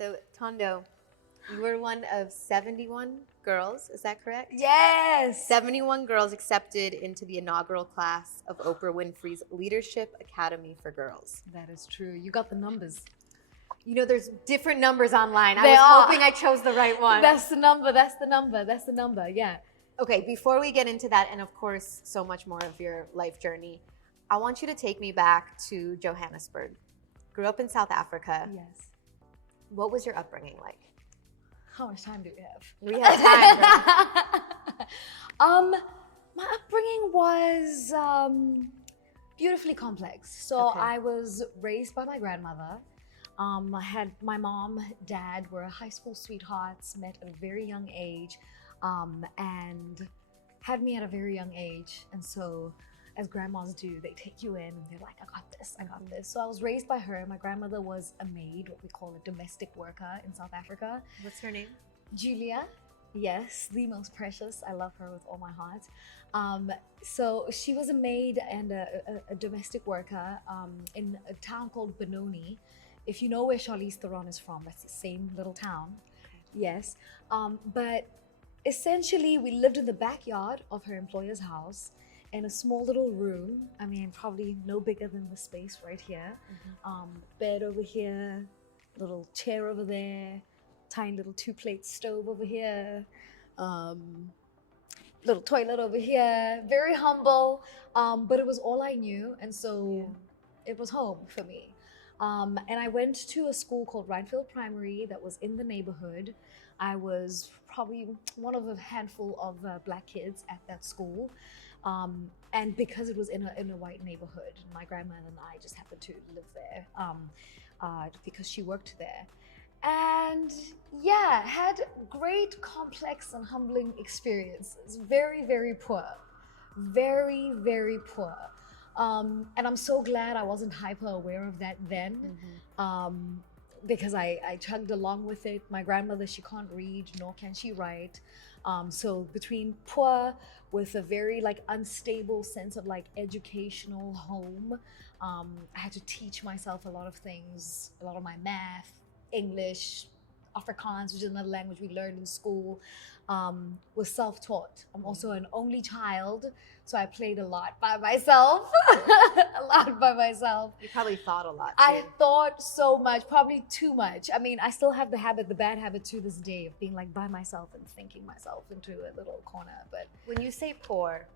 So, Thando, you were one of 71 girls, is that correct? Yes. 71 girls accepted into the inaugural class of Oprah Winfrey's Leadership Academy for Girls. That is true. You got the numbers. You know, there's different numbers online. I They was are. hoping I chose the right one. That's the number. That's the number. That's the number. Yeah. Okay, before we get into that, and of course, so much more of your life journey, I want you to take me back to Johannesburg. Grew up in South Africa. Yes. What was your upbringing like? How much time do we have? We have time. My upbringing was beautifully complex. So Okay. I was raised by my grandmother. I had my mom, dad were high school sweethearts, met at a very young age, and had me at a very young age. And so, as grandmas do, they take you in and they're like, I got this, I got this. So I was raised by her. My grandmother was a maid, what we call a domestic worker in South Africa. What's her name? Julia, yes, the most precious. I love her with all my heart. So she was a maid and a domestic worker in a town called Benoni. If you know where Charlize Theron is from, that's the same little town. Yes. But essentially, we lived in the backyard of her employer's house in a small little room. I mean, probably no bigger than the space right here. Bed over here, little chair over there, tiny little 2-plate stove over here, little toilet over here. Very humble, but it was all I knew, and so it was home for me. And I went to a school called Rhinefield Primary that was in the neighborhood. I was probably one of a handful of black kids at that school. And because it was in a white neighborhood, my grandmother and I just happened to live there because she worked there. And yeah, had great, complex, and humbling experiences. Very, very poor. Very, very poor. And I'm so glad I wasn't hyper aware of that then, because I chugged along with it. My grandmother, she can't read, nor can she write. So between poor with a very unstable sense of educational home, I had to teach myself a lot of things, a lot of my math, English, Afrikaans, which is another language we learned in school, was self-taught. I'm also an only child, so I played a lot by myself, a lot by myself. You probably thought a lot too. I thought so much, probably too much. I mean, I still have the bad habit to this day of being by myself and thinking myself into a little corner. But when you say poor,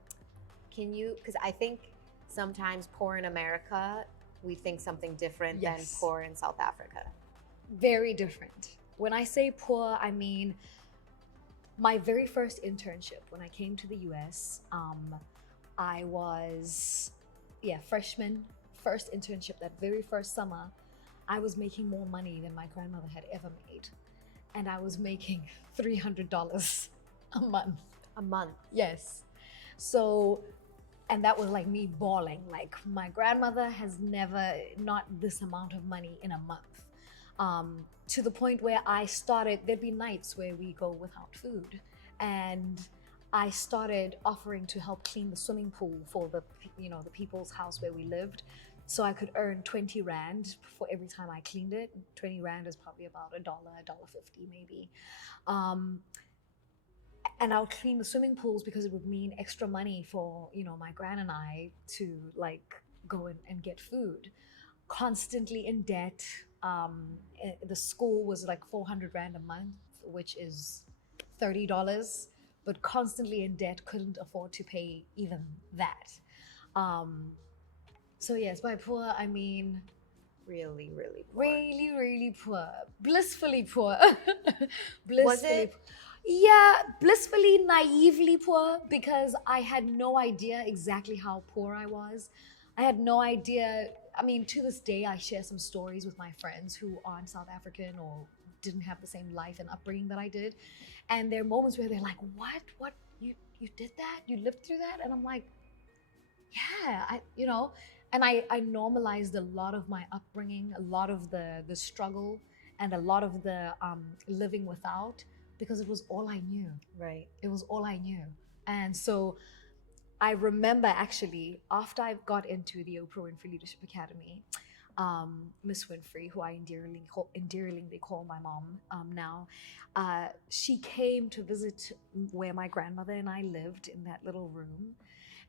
can you, because I think sometimes poor in America, we think something different than poor in South Africa. Very different. When I say poor, I mean my very first internship when I came to the US, I was, freshman, first internship, that very first summer, I was making more money than my grandmother had ever made. And I was making $300 a month. A month? Yes. So, and that was me bawling. My grandmother has never, not this amount of money in a month. To the point where I started, there'd be nights where we go without food. And I started offering to help clean the swimming pool for the people's house where we lived. So I could earn 20 Rand for every time I cleaned it. 20 Rand is probably about $1, $1.50 maybe. And I would clean the swimming pools because it would mean extra money for, my gran and I to go and get food. Constantly in debt. The school was 400 Rand a month, which is $30, but constantly in debt, couldn't afford to pay even that. So yes, by poor, I mean really, really poor. Really, really poor. Blissfully poor. Was it? Yeah, blissfully, naively poor, because I had no idea exactly how poor I was. I had no idea. I mean, to this day, I share some stories with my friends who aren't South African or didn't have the same life and upbringing that I did. And there are moments where they're like, what, you did that? You lived through that? And I'm like, yeah, and I normalized a lot of my upbringing, a lot of the struggle, and a lot of the living without, because it was all I knew. Right. It was all I knew. And so I remember actually, after I got into the Oprah Winfrey Leadership Academy, Miss Winfrey, who I endearingly call my mom now, she came to visit where my grandmother and I lived in that little room.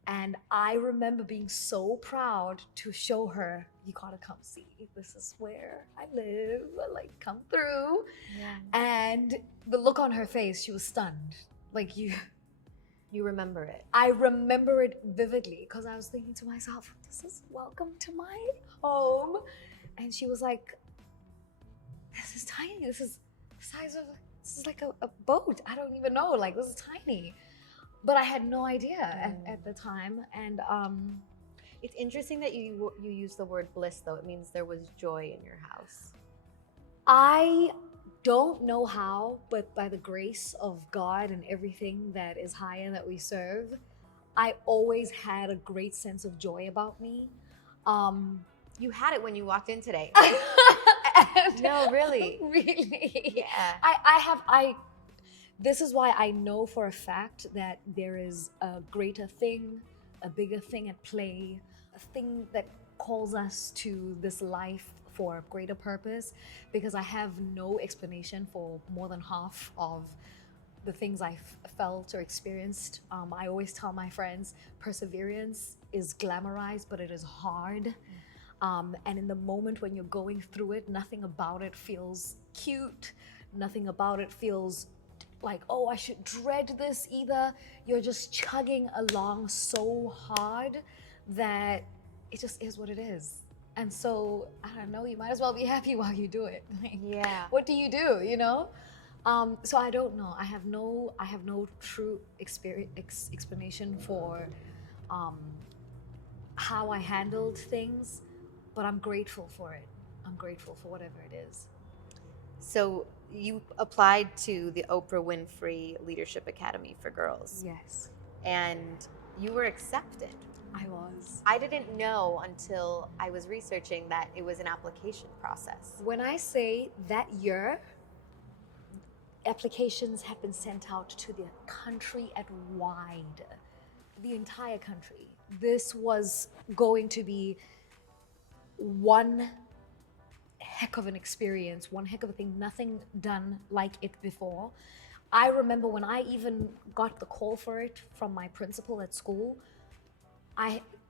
And I remember being so proud to show her, you gotta come see. This is where I live. Like, come through. Yeah. And the look on her face, she was stunned. Like, You remember it. I remember it vividly because I was thinking to myself, this is welcome to my home. And she was like, this is tiny. This is the size of, this is like a boat. I don't even know. Like, this is tiny. But I had no idea at the time. And it's interesting that you use the word bliss, though. It means there was joy in your house. I don't know how, but by the grace of God and everything that is higher that we serve, I always had a great sense of joy about me. You had it when you walked in today. And No, really. Really? Yeah. This is why I know for a fact that there is a greater thing, a bigger thing at play, a thing that calls us to this life for a greater purpose, because I have no explanation for more than half of the things I felt or experienced. I always tell my friends, perseverance is glamorized, but it is hard. And in the moment when you're going through it, nothing about it feels cute. Nothing about it feels like, oh, I should dread this either. You're just chugging along so hard that it just is what it is. And so, I don't know, you might as well be happy while you do it. Like, Yeah. what do, you know? So I don't know. I have no true explanation for how I handled things, but I'm grateful for it. I'm grateful for whatever it is. So you applied to the Oprah Winfrey Leadership Academy for Girls. Yes, And you were accepted. I was. I didn't know until I was researching that it was an application process. When I say that year, applications have been sent out to the country at wide, the entire country. This was going to be one heck of an experience, one heck of a thing, nothing done like it before. I remember when I even got the call for it from my principal at school,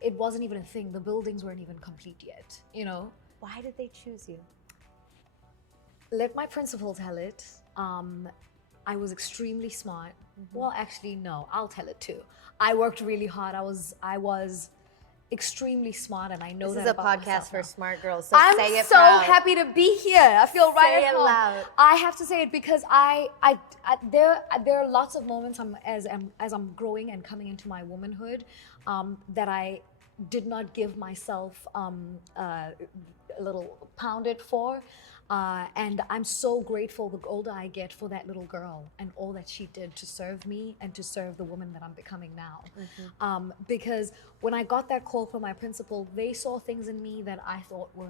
it wasn't even a thing. The buildings weren't even complete yet, you know? Why did they choose you? Let my principal tell it. I was extremely smart. Well, actually, no, I'll tell it too. I worked really hard. I was extremely smart, and I know This that is a about podcast myself for now. smart girls, so I'm say it so proud. happy to be here. I feel right Say at it home. loud. I have to say it because there are lots of moments as I'm growing and coming into my womanhood that I did not give myself a little pounded for. And I'm so grateful the older I get for that little girl and all that she did to serve me and to serve the woman that I'm becoming now. Because when I got that call from my principal, they saw things in me that I thought were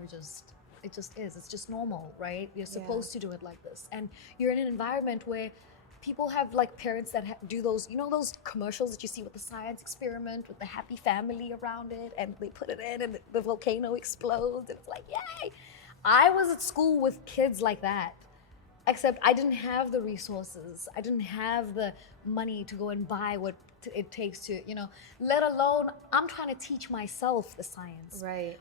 it's just normal, right? You're supposed to do it like this. And you're in an environment where people have like parents that do those, you know, those commercials that you see with the science experiment with the happy family around it, and they put it in and the volcano explodes and it's like, yay! I was at school with kids like that, except I didn't have the resources. I didn't have the money to go and buy what it takes to, you know, let alone I'm trying to teach myself the science. Right.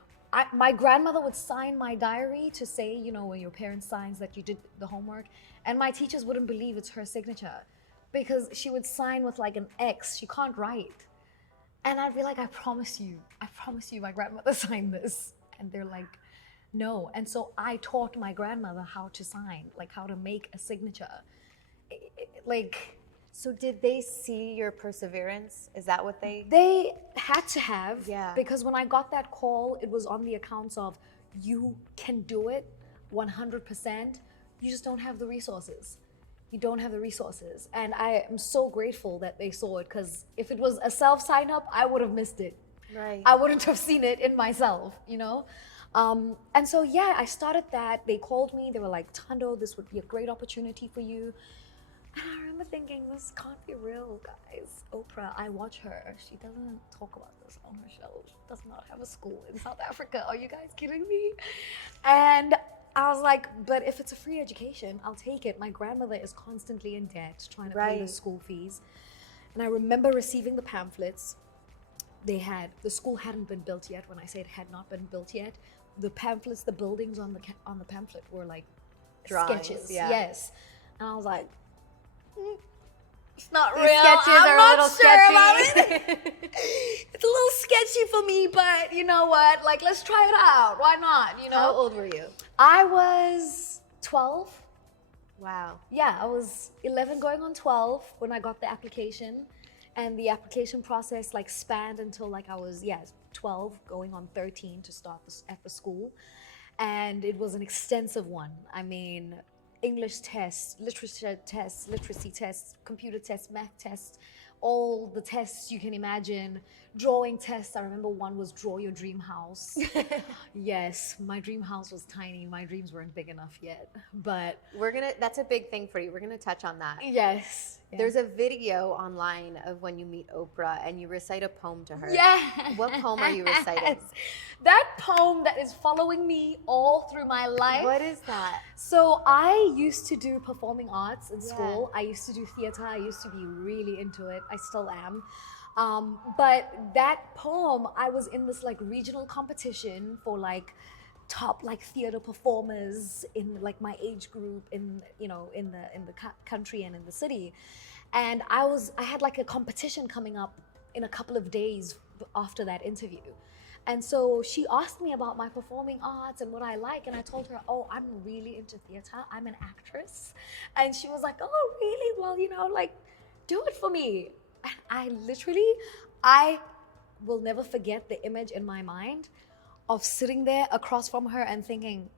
My grandmother would sign my diary to say, you know, when your parent signs that you did the homework, and my teachers wouldn't believe it's her signature because she would sign with like an X. She can't write. And I'd be like, I promise you, my grandmother signed this. And they're like, no. And so I taught my grandmother how to sign, like how to make a signature. So did they see your perseverance? Is that what they... They had to have, Yeah. because when I got that call, it was on the accounts of, you can do it 100%, you just don't have the resources. You don't have the resources. And I am so grateful that they saw it, because if it was a self-sign up, I would have missed it. Right. I wouldn't have seen it in myself, you know? And so, yeah, I started that. They called me. They were like, Thando, this would be a great opportunity for you. And I remember thinking, this can't be real, guys. Oprah, I watch her. She doesn't talk about this on her show. She does not have a school in South Africa. Are you guys kidding me? And I was like, but if it's a free education, I'll take it. My grandmother is constantly in debt trying to pay the school fees. And I remember receiving the pamphlets. The school hadn't been built yet. When I say it had not been built yet, the pamphlets, the buildings on the pamphlet were like Drawings, sketches. yeah. Yes. And I was like, it's not These real. sketches I'm are not a little sure sketchy. about it. It's a little sketchy for me, but you know what? Like, let's try it out. Why not? You know. How old were you? I was 12. Wow. Yeah, I was 11 going on 12 when I got the application. And the application process like spanned until like I was 12 going on 13 to start at the school. And it was an extensive one. I mean, English tests, literature tests, literacy tests, computer tests, math tests, all the tests you can imagine, drawing tests. I remember one was draw your dream house. Yes, my dream house was tiny. My dreams weren't big enough yet, but That's a big thing for you. We're gonna touch on that. yes. Yeah. There's a video online of when you meet Oprah and you recite a poem to her. Yeah. What poem are you reciting? That poem that is following me all through my life. What is that? So I used to do performing arts in school. I used to do theater. I used to be really into it. I still am. But that poem, I was in this like regional competition for like top like theater performers in like my age group in the country and in the city. And I had like a competition coming up in a couple of days after that interview. And so she asked me about my performing arts and what I like. And I told her, oh, I'm really into theater. I'm an actress. And she was like, oh, really? Well, like, do it for me. And I will never forget the image in my mind of sitting there across from her and thinking,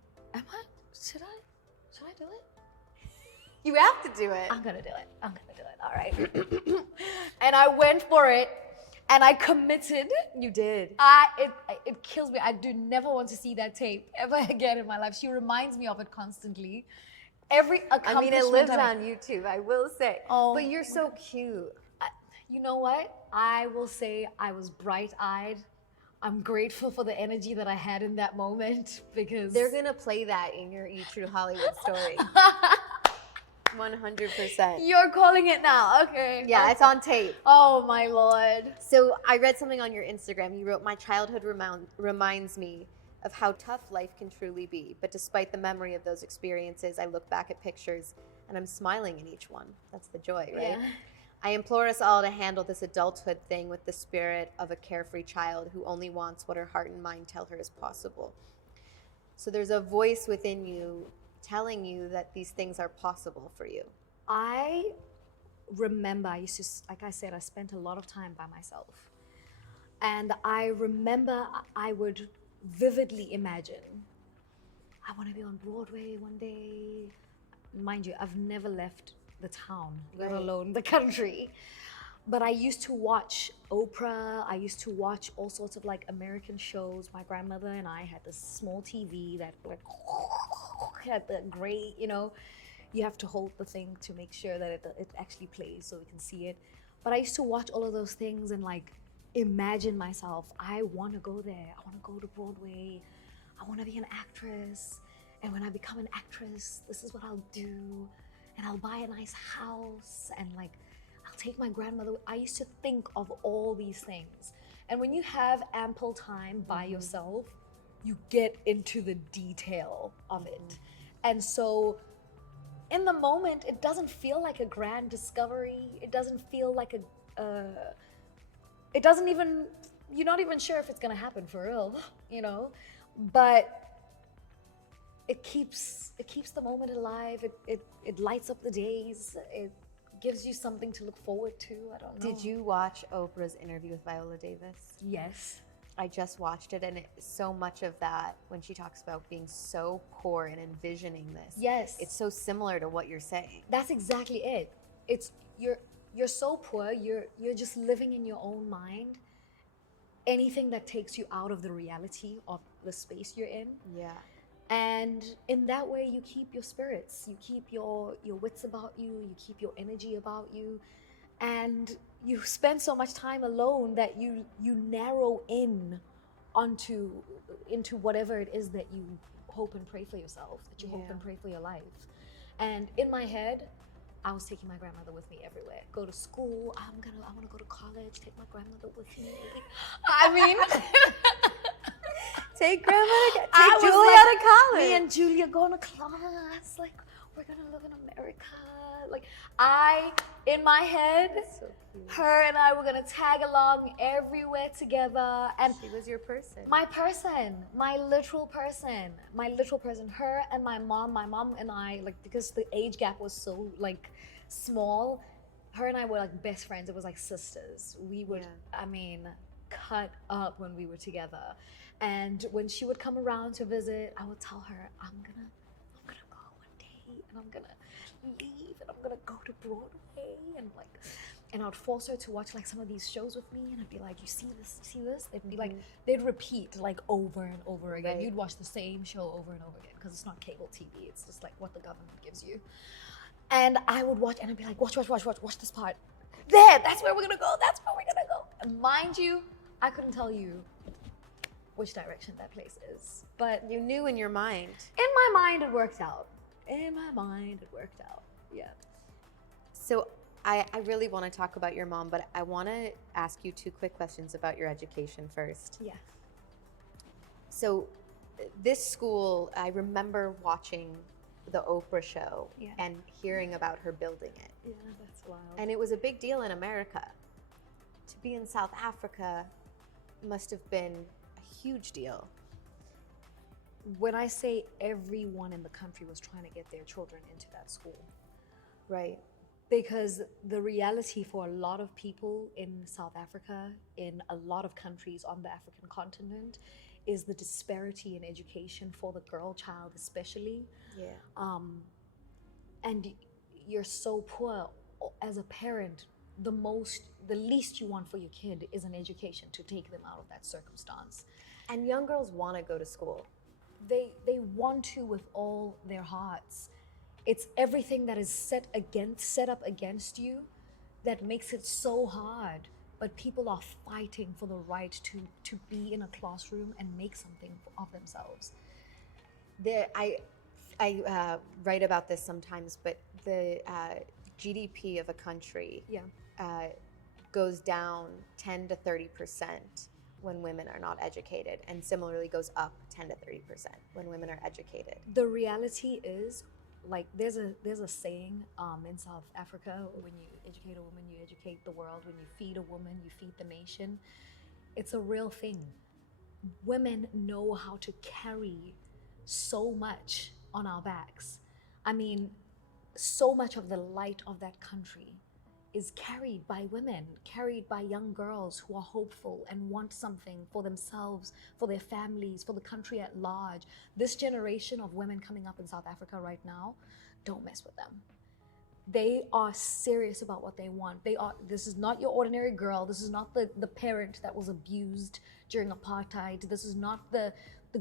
should I do it? You have to do it. I'm gonna do it. All right. And I went for it. And I committed. You did. It kills me. I do never want to see that tape ever again in my life. She reminds me of it constantly. Every accomplishment. I mean, it lives on YouTube, I will say. Oh. But you're so cute. You know what? I will say I was bright-eyed. I'm grateful for the energy that I had in that moment because They're gonna play that in your E True Hollywood story. 100%. You're calling it now. Okay. Yeah, okay. it's on tape. Oh my Lord. So I read something on your Instagram. You wrote, my childhood reminds me of how tough life can truly be. But despite the memory of those experiences, I look back at pictures and I'm smiling in each one. That's the joy, right? Yeah. I implore us all to handle this adulthood thing with the spirit of a carefree child who only wants what her heart and mind tell her is possible. So there's a voice within you telling you that these things are possible for you. I remember I used to, like I said, I spent a lot of time by myself. And I remember I would vividly imagine, I want to be on Broadway one day. Mind you, I've never left the town, let alone the country. But I used to watch Oprah. I used to watch all sorts of like American shows. My grandmother and I had this small TV that like had the gray, you have to hold the thing to make sure that it actually plays so we can see it. But I used to watch all of those things and like imagine myself, I want to go there. I want to go to Broadway. I want to be an actress. And when I become an actress, this is what I'll do. And I'll buy a nice house and like, I'll take my grandmother. I used to think of all these things. And when you have ample time by yourself, you get into the detail of it. And so in the moment, it doesn't feel like a grand discovery. It doesn't feel like you're not even sure if it's gonna happen for real, but it keeps the moment alive. It lights up the days. It gives you something to look forward to. I don't know. Did you watch Oprah's interview with Viola Davis? Yes. I just watched it, and so much of that, when she talks about being so poor and envisioning this, yes, it's so similar to what you're saying. That's exactly it. It's you're so poor. You're just living in your own mind. Anything that takes you out of the reality of the space you're in, And in that way, you keep your spirits, you keep your wits about you, you keep your energy about you, and you spend so much time alone that you narrow in onto into whatever it is that you hope and pray for yourself, that you hope and pray for your life. And in my head, I was taking my grandmother with me everywhere. Go to school. I want to go to college. Take my grandmother with me. I mean, Take grandma, take I was Julia like, to college. me and Julia going to class. Like, we're gonna live in America. Like, in my head, So cute. her and I were gonna tag along everywhere together. And She was your person. my person, my literal person. Her and my mom and I, like, because the age gap was so like small, her and I were like best friends. It was like sisters. We would, I mean, cut up when we were together. And when she would come around to visit, I would tell her, I'm gonna go one day, and I'm gonna leave, and I'm gonna go to Broadway, and I would force her to watch like some of these shows with me, and I'd be like, you see this? They'd be like, they'd repeat like over and over again. You'd watch the same show over and over again because it's not cable TV. It's just like what the government gives you. And I would watch, and I'd be like, watch this part. There, that's where we're gonna go. And mind you, I couldn't tell you which direction that place is, but You knew in your mind. in my mind it worked out. Yeah. So I really want to talk about your mom, but I want to ask you two quick questions about your education first. Yeah. So this school, I remember watching the Oprah show and hearing about her building it. Yeah, that's wild. And it was a big deal in America. To be in South Africa must have been a huge deal. When I say everyone in the country was trying to get their children into that school, Right. because the reality for a lot of people in South Africa, in a lot of countries on the African continent, is the disparity in education for the girl child especially. Yeah. And you're so poor as a parent, the least you want for your kid is an education to take them out of that circumstance. And young girls want to go to school. They want to with all their hearts. It's everything that is set up against you that makes it so hard. But people are fighting for the right to be in a classroom and make something of themselves. I write about this sometimes, but the GDP of a country goes down 10 to 30% when women are not educated, and similarly goes up 10 to 30% when women are educated. The reality is, like, there's a saying in South Africa: when you educate a woman, you educate the world. When you feed a woman, you feed the nation. It's a real thing. Women know how to carry so much on our backs. I mean, so much of the light of that country is carried by women, carried by young girls who are hopeful and want something for themselves, for their families, for the country at large. This generation of women coming up in South Africa right now, don't mess with them. They are serious about what they want. This is not your ordinary girl. This is not the parent that was abused during apartheid. This is not the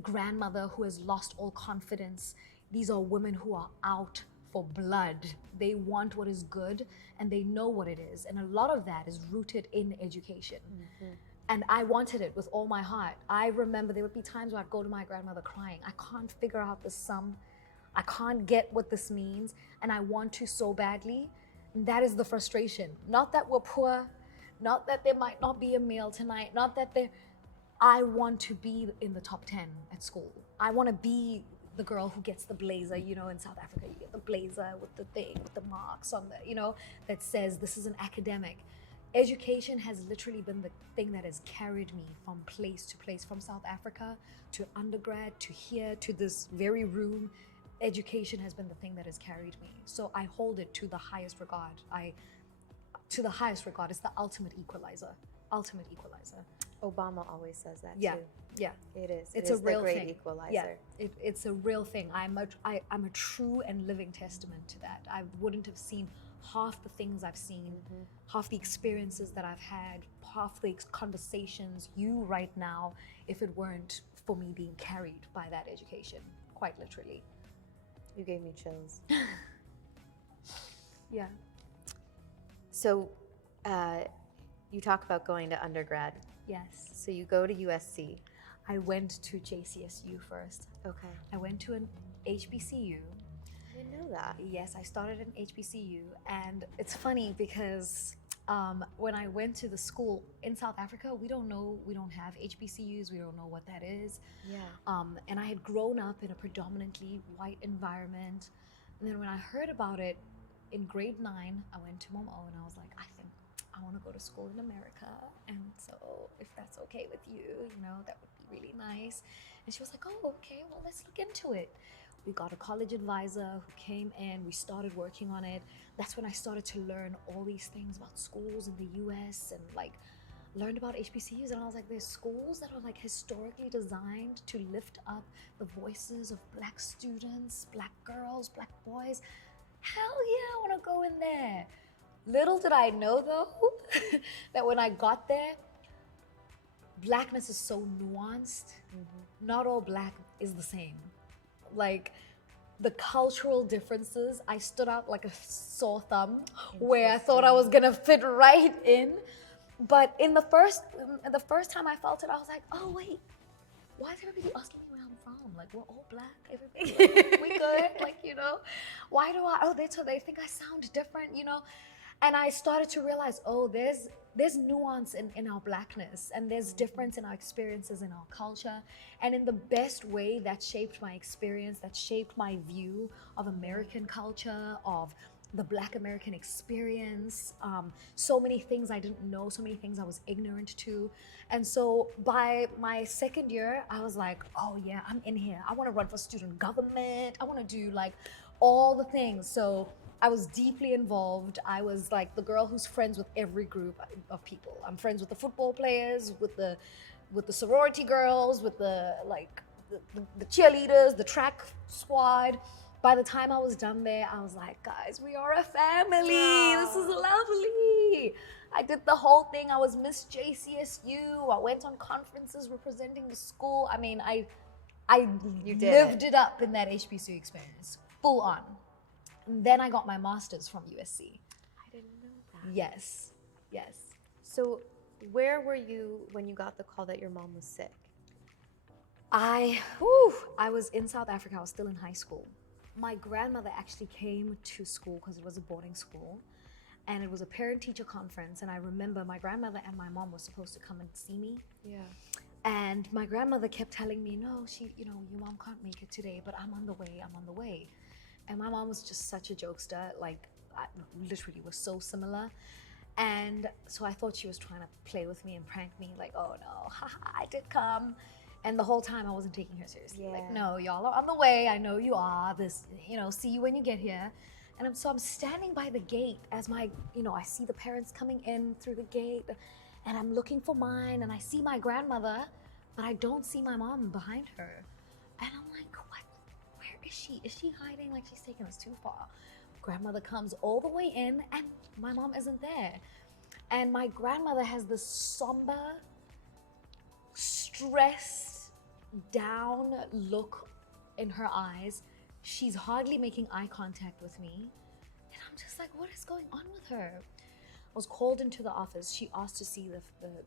grandmother who has lost all confidence. These are women who are out for blood. They want what is good, and they know what it is. And a lot of that is rooted in education. Mm-hmm. And I wanted it with all my heart. I remember there would be times where I'd go to my grandmother crying. I can't figure out the sum. I can't get what this means, and I want to so badly. And that is the frustration. Not that we're poor, not that there might not be a meal tonight, not that I want to be in the top 10 at school. I want to be the girl who gets the blazer. You know, in South Africa, you get the blazer with the thing, with the marks on the, that says this is an academic. Education has literally been the thing that has carried me from place to place, from South Africa to undergrad to here to this very room. Education has been the thing that has carried me. So I hold it to the highest regard. It's the ultimate equalizer. Obama always says that Yeah. too. Yeah. It is. It's It a is real the great thing. equalizer. Yeah, it's a real thing. I'm a true and living testament to that. I wouldn't have seen half the things I've seen, half the experiences that I've had, half the conversations right now, if it weren't for me being carried by that education. quite literally. You gave me chills. Yeah. So, you talk about going to undergrad. Yes. So you go to USC. I went to JCSU first. Okay. I went to an HBCU. I didn't know that. Yes, I started in HBCU, and it's funny because when I went to the school in South Africa, we don't have HBCUs, we don't know what that is. Yeah. And I had grown up in a predominantly white environment, and then when I heard about it in grade 9, I went to Mom O and I was like, I think I want to go to school in America, and so if that's okay with you, that would be really nice. And she was like, oh, okay, well, let's look into it. We got a college advisor who came in, we started working on it. That's when I started to learn all these things about schools in the US and like learned about HBCUs. And I was like, there's schools that are like historically designed to lift up the voices of Black students, Black girls, Black boys. Hell yeah, I want to go in there. Little did I know though, that when I got there, Blackness is so nuanced. Mm-hmm. Not all Black is the same. Like the cultural differences, I stood out like a sore thumb where I thought I was gonna fit right in. But in the first time I felt it, I was like, oh wait, why is everybody asking me where I'm from? Like we're all Black, everybody, like, we good, like why do they think I sound different, And I started to realize, oh, there's nuance in our Blackness, and there's difference in our experiences in our culture. And in the best way, that shaped my experience, that shaped my view of American culture, of the Black American experience. So many things I didn't know, so many things I was ignorant to. And so by my second year, I was like, oh yeah, I'm in here. I want to run for student government. I want to do like all the things. So I was deeply involved. I was like the girl who's friends with every group of people. I'm friends with the football players, with the sorority girls, with the cheerleaders, the track squad. By the time I was done there, I was like, guys, we are a family. Wow. This is lovely. I did the whole thing. I was Miss JCSU. I went on conferences representing the school. I mean, I lived it up in that HBCU experience, full on. And then I got my master's from USC. I didn't know that. Yes. So where were you when you got the call that your mom was sick? I was in South Africa. I was still in high school. My grandmother actually came to school because it was a boarding school, and it was a parent-teacher conference. And I remember my grandmother and my mom were supposed to come and see me. Yeah. And my grandmother kept telling me, no, your mom can't make it today, but I'm on the way. And my mom was just such a jokester, like literally was so similar. And so I thought she was trying to play with me and prank me, like, oh no, haha, I did come. And the whole time I wasn't taking her seriously. Yeah. Like, no, y'all are on the way. I know you are. See you when you get here. And I'm standing by the gate as I see the parents coming in through the gate, and I'm looking for mine, and I see my grandmother, but I don't see my mom behind her. And I'm like, what? Where is she? Is she hiding? Like she's taking us too far. Grandmother comes all the way in, and my mom isn't there. And my grandmother has this somber, stressed down look in her eyes. She's hardly making eye contact with me. And I'm just like, what is going on with her? I was called into the office. She asked to see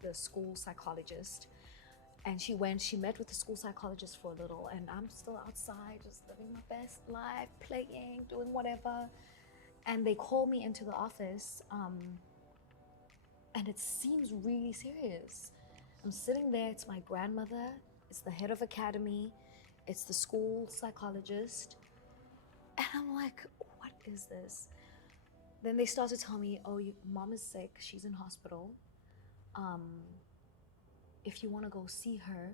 the school psychologist. And she met with the school psychologist for a little. And I'm still outside, just living my best life, playing, doing whatever. And they call me into the office. And it seems really serious. I'm sitting there. It's my grandmother. It's the head of academy. It's the school psychologist. And I'm like, what is this? Then they start to tell me, oh, mom is sick. She's in hospital. If you want to go see her,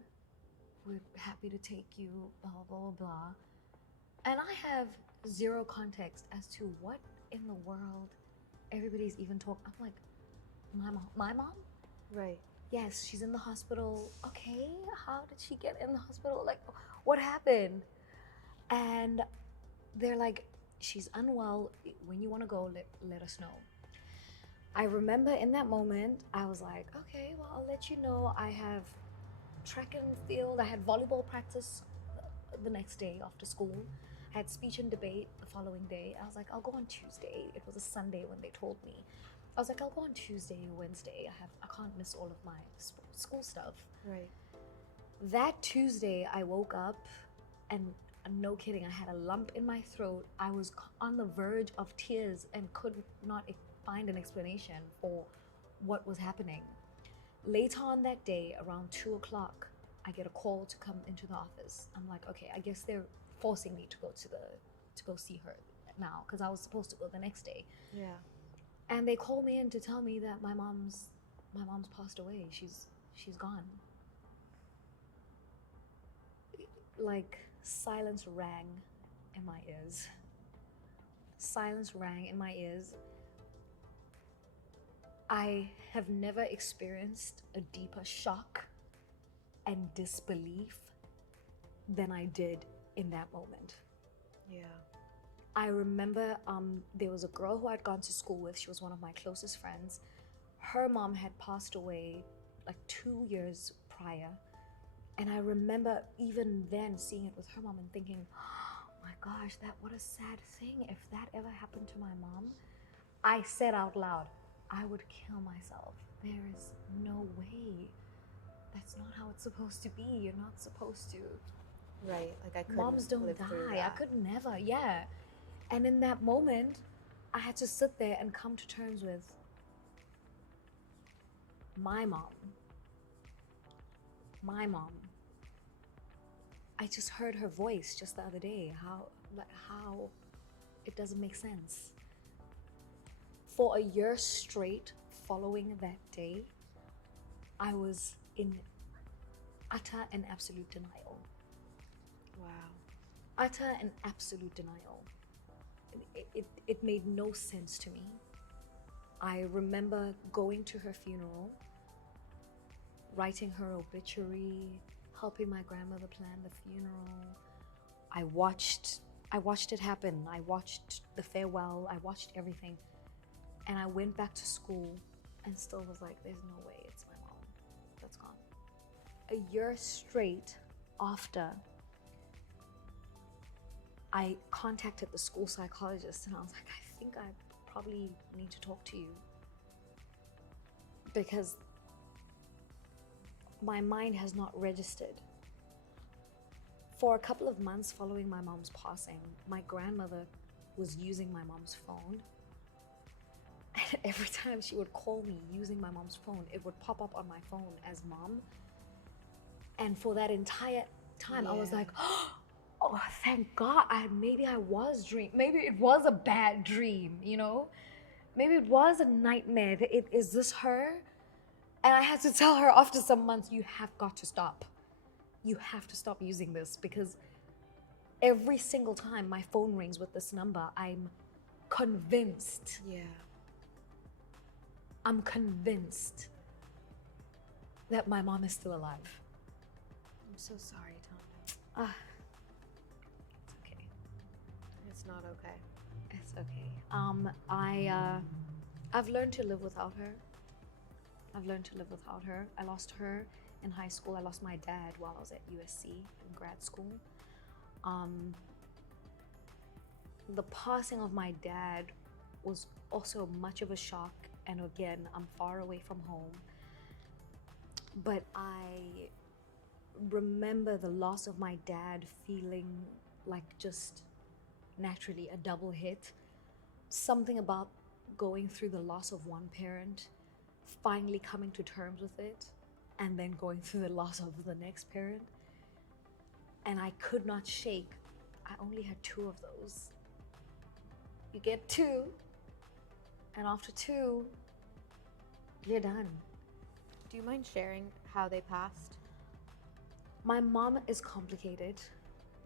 we're happy to take you, blah, blah, blah, blah. And I have zero context as to what in the world everybody's even talking. I'm like, my mom? Right. Yes, she's in the hospital. Okay, how did she get in the hospital? Like, what happened? And they're like, she's unwell. When you want to go, let us know. I remember in that moment, I was like, okay, well, I'll let you know. I have track and field. I had volleyball practice the next day after school. I had speech and debate the following day. I was like, I'll go on Tuesday. It was a Sunday when they told me. I was like, I'll go on Tuesday or Wednesday. I can't miss all of my school stuff. Right. That Tuesday, I woke up and no kidding, I had a lump in my throat. I was on the verge of tears and could not find an explanation for what was happening. Later on that day, around 2 o'clock, I get a call to come into the office. I'm like, okay, I guess they're forcing me to go see her now, because I was supposed to go the next day. Yeah. And they call me in to tell me that my mom's passed away. She's gone. Like, silence rang in my ears. Silence rang in my ears. I have never experienced a deeper shock and disbelief than I did in that moment. Yeah. I remember there was a girl who I'd gone to school with. She was one of my closest friends. Her mom had passed away like 2 years prior. And I remember even then seeing it with her mom and thinking, oh my gosh, what a sad thing. If that ever happened to my mom, I said out loud, I would kill myself. There is no way. That's not how it's supposed to be. You're not supposed to. Right. Like I couldn't Moms don't live through die. that. I could never. Yeah. And in that moment, I had to sit there and come to terms with my mom. My mom. I just heard her voice just the other day. How it doesn't make sense. For a year straight following that day, I was in utter and absolute denial. Wow. Utter and absolute denial. It made no sense to me. I remember going to her funeral, writing her obituary, helping my grandmother plan the funeral. I watched it happen. I watched the farewell. I watched everything. And I went back to school and still was like, there's no way it's my mom that's gone. A year straight after, I contacted the school psychologist and I was like, I think I probably need to talk to you, because my mind has not registered. For a couple of months following my mom's passing, my grandmother was using my mom's phone. And every time she would call me using my mom's phone, it would pop up on my phone as mom. And for that entire time, I was like, oh, thank God. Maybe I was dreaming. Maybe it was a bad dream, you know? Maybe it was a nightmare. Is this her? And I had to tell her after some months, you have got to stop. You have to stop using this, because every single time my phone rings with this number, I'm convinced. Yeah. I'm convinced that my mom is still alive. I'm so sorry, Thando. It's okay. It's not okay. It's okay. I've learned to live without her. I lost her in high school. I lost my dad while I was at USC in grad school. The passing of my dad was also much of a shock. And again, I'm far away from home. But I remember the loss of my dad feeling like just naturally a double hit. Something about going through the loss of one parent, finally coming to terms with it, and then going through the loss of the next parent. And I could not shake. I only had 2 of those. You get 2, and after 2, you're done. Do you mind sharing how they passed? My mom is complicated.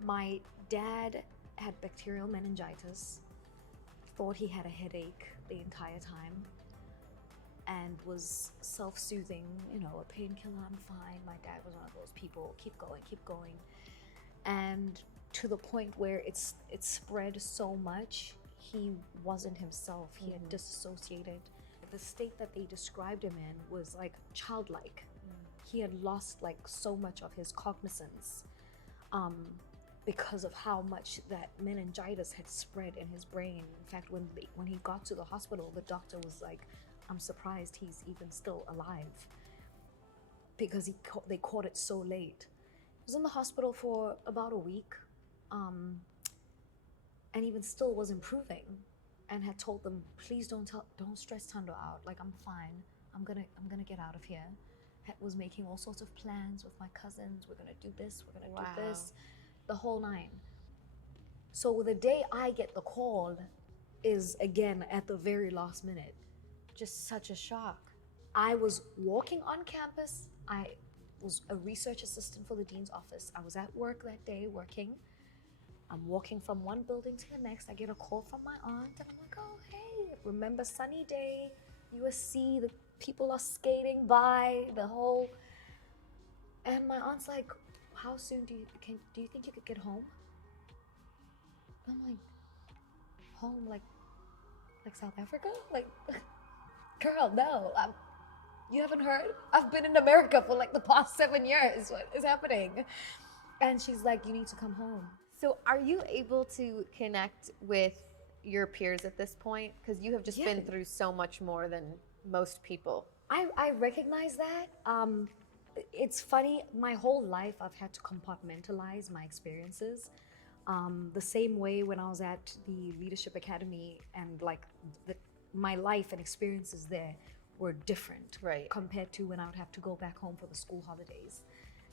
My dad had bacterial meningitis, thought he had a headache the entire time, and was self-soothing, a painkiller, I'm fine. My dad was one of those people, keep going. And to the point where it spread so much, he wasn't himself. He had disassociated. The state that they described him in was like childlike. He had lost like so much of his cognizance, because of how much that meningitis had spread in his brain. In fact, when he got to the hospital, the doctor was like, I'm surprised he's even still alive, because they caught it so late. He was in the hospital for about a week, and even still was improving, and had told them, please don't stress Thando out. Like, I'm fine. I'm gonna get out of here. Was making all sorts of plans with my cousins. We're gonna do this. We're gonna do this. The whole nine. So the day I get the call is again at the very last minute. Just such a shock. I was walking on campus. I was a research assistant for the dean's office. I was at work that day working. I'm walking from one building to the next. I get a call from my aunt, and I'm like, oh, hey, remember sunny day, USC, the people are skating by, the whole... And my aunt's like, how soon do you think you could get home? I'm like, home, like South Africa? Like, girl, no. You haven't heard? I've been in America for like the past 7 years. What is happening? And she's like, you need to come home. So are you able to connect with your peers at this point? Because you have just been through so much more than most people. I recognize that. It's funny, my whole life I've had to compartmentalize my experiences. The same way when I was at the Leadership Academy, and like my life and experiences there were different, right, compared to when I would have to go back home for the school holidays.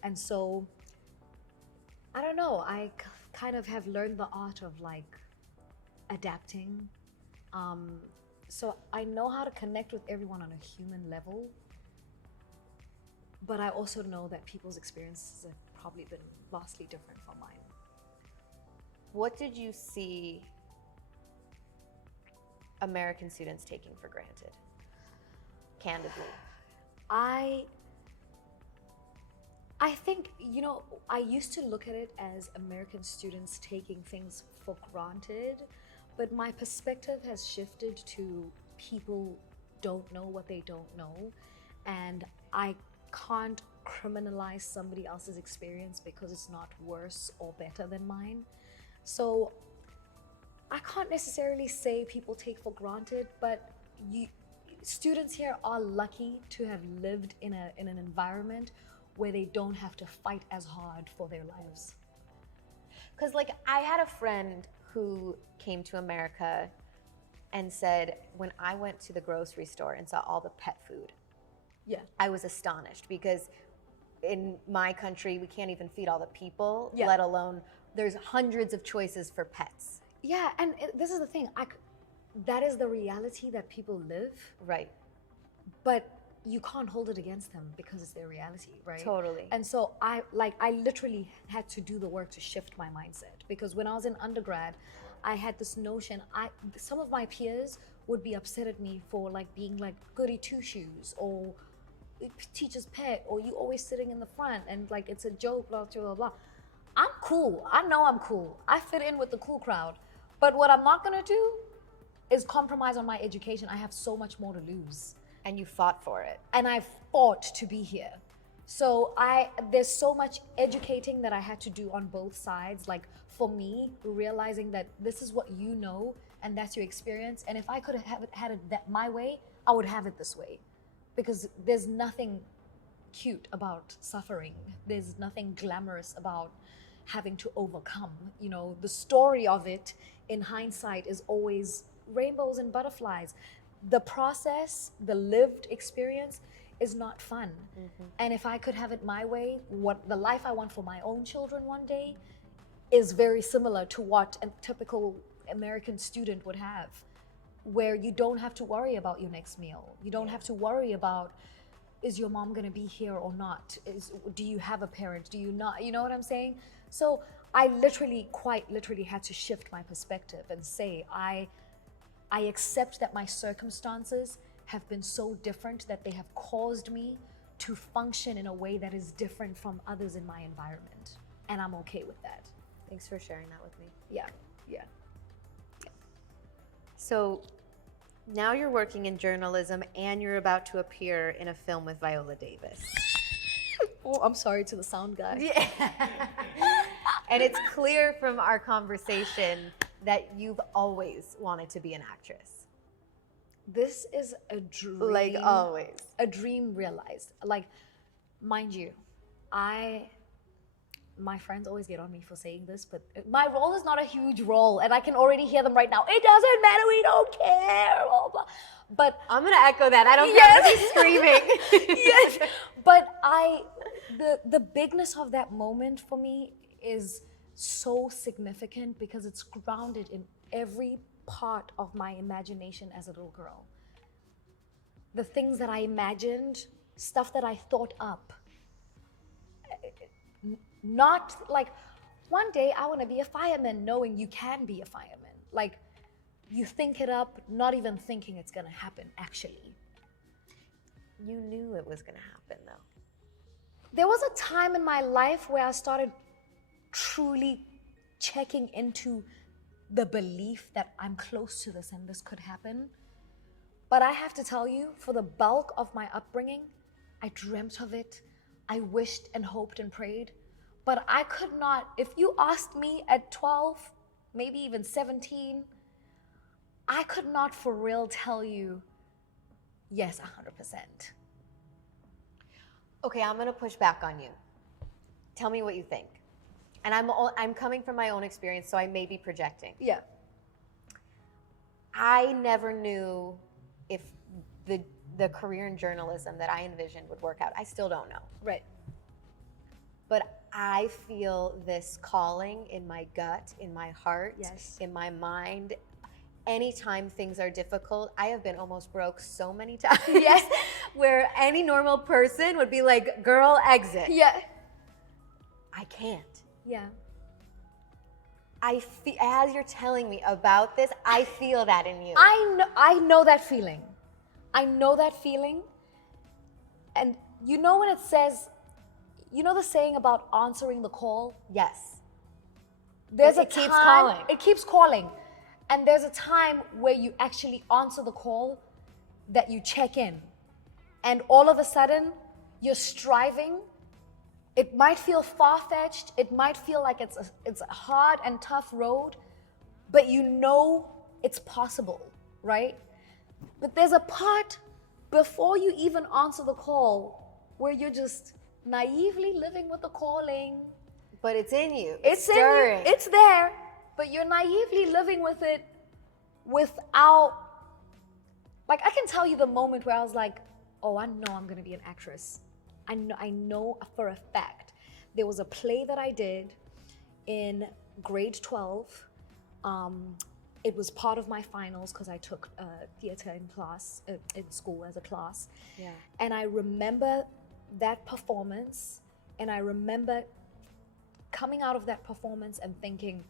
And so, I don't know, I kind of have learned the art of like adapting. So I know how to connect with everyone on a human level, but I also know that people's experiences have probably been vastly different from mine. What did you see American students taking for granted? Candidly. I think, you know, I used to look at it as American students taking things for granted, but my perspective has shifted to people don't know what they don't know, and I can't criminalize somebody else's experience because it's not worse or better than mine. So I can't necessarily say people take for granted, but students here are lucky to have lived in an environment where they don't have to fight as hard for their lives. Because like I had a friend who came to America and said, when I went to the grocery store and saw all the pet food, I was astonished, because in my country we can't even feed all the people, let alone there's hundreds of choices for pets. Yeah, and this is the thing, that is the reality that people live. Right. But you can't hold it against them because it's their reality, right? Totally. And so I literally had to do the work to shift my mindset, because when I was in undergrad, I had this notion, some of my peers would be upset at me for like being like goody two shoes, or teacher's pet, or you always sitting in the front and like it's a joke, blah, blah, blah, blah. I'm cool. I know I'm cool. I fit in with the cool crowd. But what I'm not gonna do is compromise on my education. I have so much more to lose. And you fought for it. And I fought to be here. So there's so much educating that I had to do on both sides. Like for me, realizing that this is what you know and that's your experience. And if I could have had it that my way, I would have it this way. Because there's nothing cute about suffering. There's nothing glamorous about having to overcome. You know, the story of it in hindsight is always rainbows and butterflies. The process, the lived experience is not fun. Mm-hmm. And if I could have it my way, what the life I want for my own children one day is very similar to what a typical American student would have, where you don't have to worry about your next meal. You don't have to worry about, is your mom gonna be here or not? Do you have a parent? Do you not? You know what I'm saying? So I quite literally had to shift my perspective and say, I accept that my circumstances have been so different that they have caused me to function in a way that is different from others in my environment. And I'm okay with that. Thanks for sharing that with me. Yeah. So now you're working in journalism and you're about to appear in a film with Viola Davis. Oh, I'm sorry to the sound guy. Yeah. And it's clear from our conversation that you've always wanted to be an actress. This is a dream. Like always. A dream realized. Like, mind you, my friends always get on me for saying this, but my role is not a huge role, and I can already hear them right now. It doesn't matter, we don't care, blah, blah. But I'm gonna echo that. I don't care if he's screaming. Yes, but the bigness of that moment for me is so significant because it's grounded in every part of my imagination as a little girl. The things that I imagined, stuff that I thought up. Not like, one day I want to be a fireman, knowing you can be a fireman. Like, you think it up, not even thinking it's going to happen, actually. You knew it was gonna happen though. There was a time in my life where I started truly checking into the belief that I'm close to this and this could happen. But I have to tell you, for the bulk of my upbringing, I dreamt of it. I wished and hoped and prayed. But I could not, if you asked me at 12, maybe even 17, I could not for real tell you, yes, 100%. Okay, I'm gonna push back on you. Tell me what you think. And I'm coming from my own experience, so I may be projecting. Yeah. I never knew if the career in journalism that I envisioned would work out. I still don't know. Right. But I feel this calling in my gut, in my heart, Yes. in my mind. Anytime things are difficult, I have been almost broke so many times. Yes. Where any normal person would be like, girl, exit. Yeah. I can't. Yeah. As you're telling me about this, I feel that in you. I know that feeling. I know that feeling. And you know when it says, you know the saying about answering the call? Yes. There's It keeps calling. It keeps calling. And there's a time where you actually answer the call, that you check in. And all of a sudden, you're striving. It might feel far-fetched. It might feel like it's a hard and tough road, but you know it's possible, right? But there's a part before you even answer the call where you're just naively living with the calling. But it's in you. It's stirring. in you. It's there, but you're naively living with it without, like, I can tell you the moment where I was like, oh, I know I'm going to be an actress. I know for a fact. There was a play that I did in grade 12. It was part of my finals because I took theater in class, in school as a class. Yeah. And I remember that performance, and I remember coming out of that performance and thinking,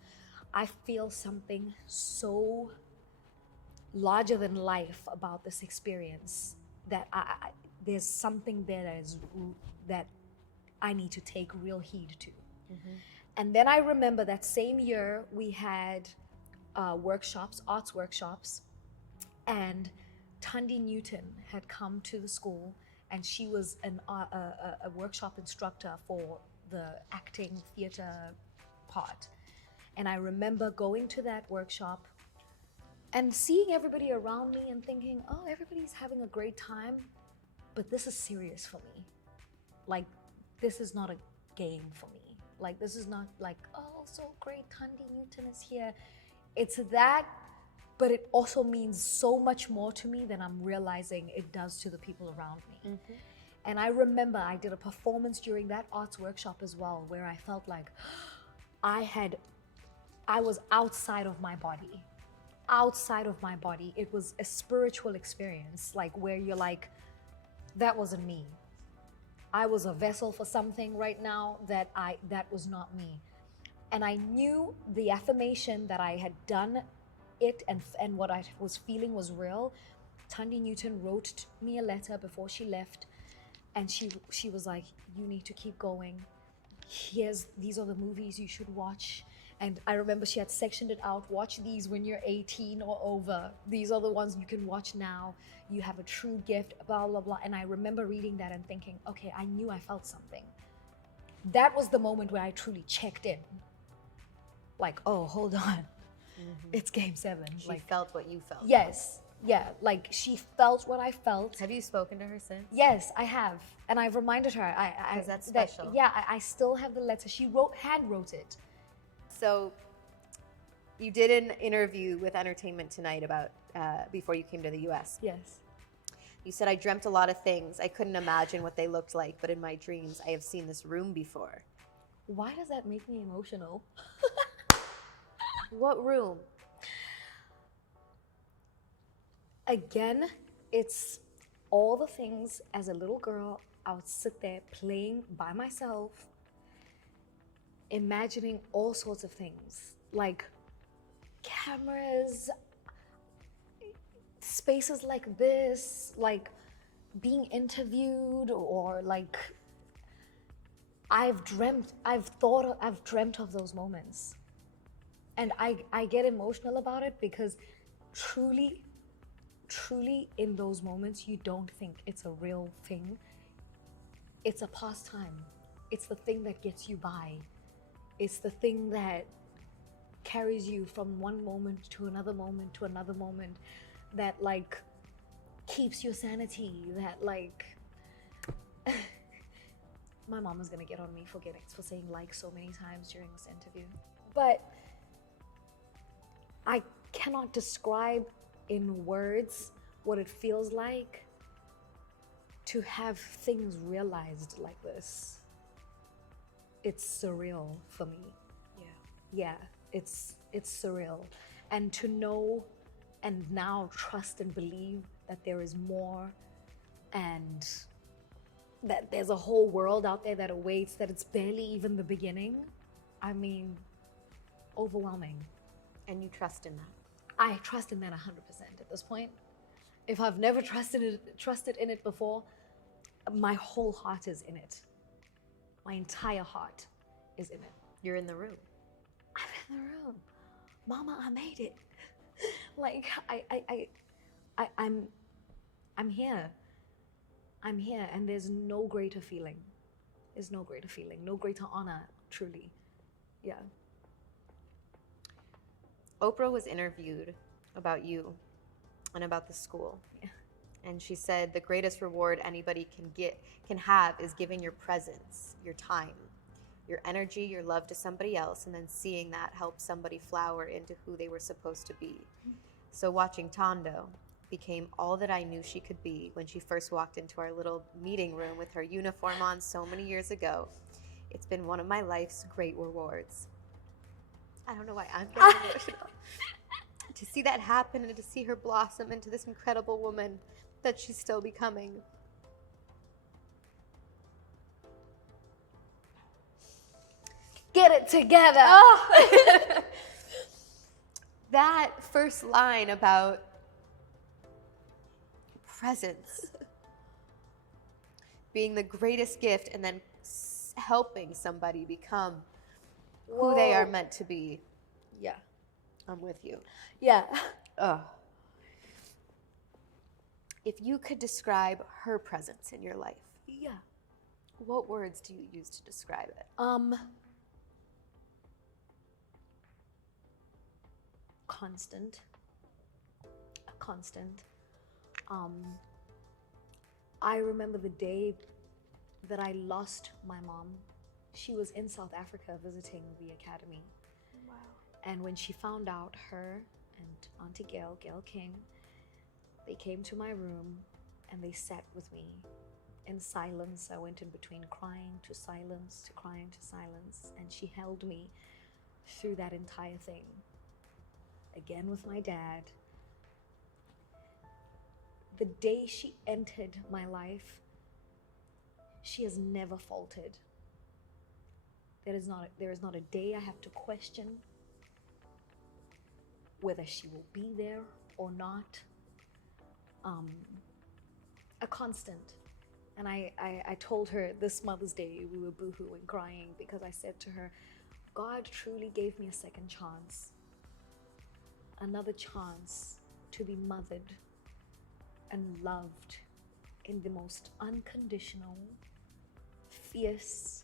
I feel something so larger than life about this experience, that there's something there that I need to take real heed to. Mm-hmm. And then I remember that same year we had workshops, arts workshops, and Thando Newton had come to the school, and she was a workshop instructor for the acting theater part. And I remember going to that workshop and seeing everybody around me and thinking, oh, everybody's having a great time, but this is serious for me. Like, this is not a game for me. Like, this is not like, oh, so great, Thando Newton is here. It's that, but it also means so much more to me than I'm realizing it does to the people around me. Mm-hmm. And I remember I did a performance during that arts workshop as well, where I felt like I was outside of my body. Outside of my body. It was a spiritual experience, like where you're like, that wasn't me. I was a vessel for something right now that was not me. And I knew the affirmation that I had done it and what I was feeling was real. Thando Newton wrote me a letter before she left, and she was like, you need to keep going. These are the movies you should watch. And I remember she had sectioned it out. Watch these when you're 18 or over. These are the ones you can watch now. You have a true gift, blah, blah, blah. And I remember reading that and thinking, okay, I knew I felt something. That was the moment where I truly checked in. like, oh, hold on, it's game 7. She like, felt what you felt. yes, yeah, like she felt what I felt. Have you spoken to her since? Yes, I have, and I've reminded her. 'Cause that's special. I still have the letter. She hand wrote it. So you did an interview with Entertainment Tonight about before you came to the US. Yes. You said, I dreamt a lot of things. I couldn't imagine what they looked like, but in my dreams, I have seen this room before. Why does that make me emotional? What room? Again, it's all the things as a little girl. I would sit there playing by myself, imagining all sorts of things, like cameras, spaces like this, like being interviewed, or like I've dreamt of those moments. And I get emotional about it because truly in those moments, you don't think it's a real thing. It's a pastime. It's the thing that gets you by. It's the thing that carries you from one moment to another moment to another moment, that like keeps your sanity, that like my mom is gonna get on me for saying like so many times during this interview. But I cannot describe in words what it feels like to have things realized like this. It's surreal for me. Yeah, it's surreal. And to know and now trust and believe that there is more, and that there's a whole world out there that awaits, that it's barely even the beginning. I mean, overwhelming. And you trust in that? I trust in that 100% at this point. If I've never trusted in it before, my whole heart is in it. My entire heart is in it. You're in the room. I'm in the room. Mama, I made it. Like I'm here. I'm here, and there's no greater feeling. There's no greater feeling, no greater honor, truly. Yeah. Oprah was interviewed about you and about the school. Yeah. And she said the greatest reward anybody can have is giving your presence, your time, your energy, your love to somebody else, and then seeing that help somebody flower into who they were supposed to be. So watching Thando became all that I knew she could be when she first walked into our little meeting room with her uniform on so many years ago. It's been one of my life's great rewards. I don't know why I'm getting emotional. To see that happen and to see her blossom into this incredible woman that she's still becoming. Get it together. Oh. That first line about presence being the greatest gift, and then helping somebody become who they are meant to be. Yeah. I'm with you. Yeah. Ugh. If you could describe her presence in your life, Yeah. what words do you use to describe it? Constant. I remember the day that I lost my mom. She was in South Africa visiting the academy. Wow. And when she found out, her and Auntie Gail King, they came to my room and they sat with me in silence. I went in between crying to silence to crying to silence, and she held me through that entire thing. Again with my dad. The day she entered my life, she has never faltered. There is not a day I have to question whether she will be there or not. A constant. And I told her this Mother's Day, we were boohooing, crying, because I said to her, God truly gave me a second chance. Another chance to be mothered and loved in the most unconditional, fierce,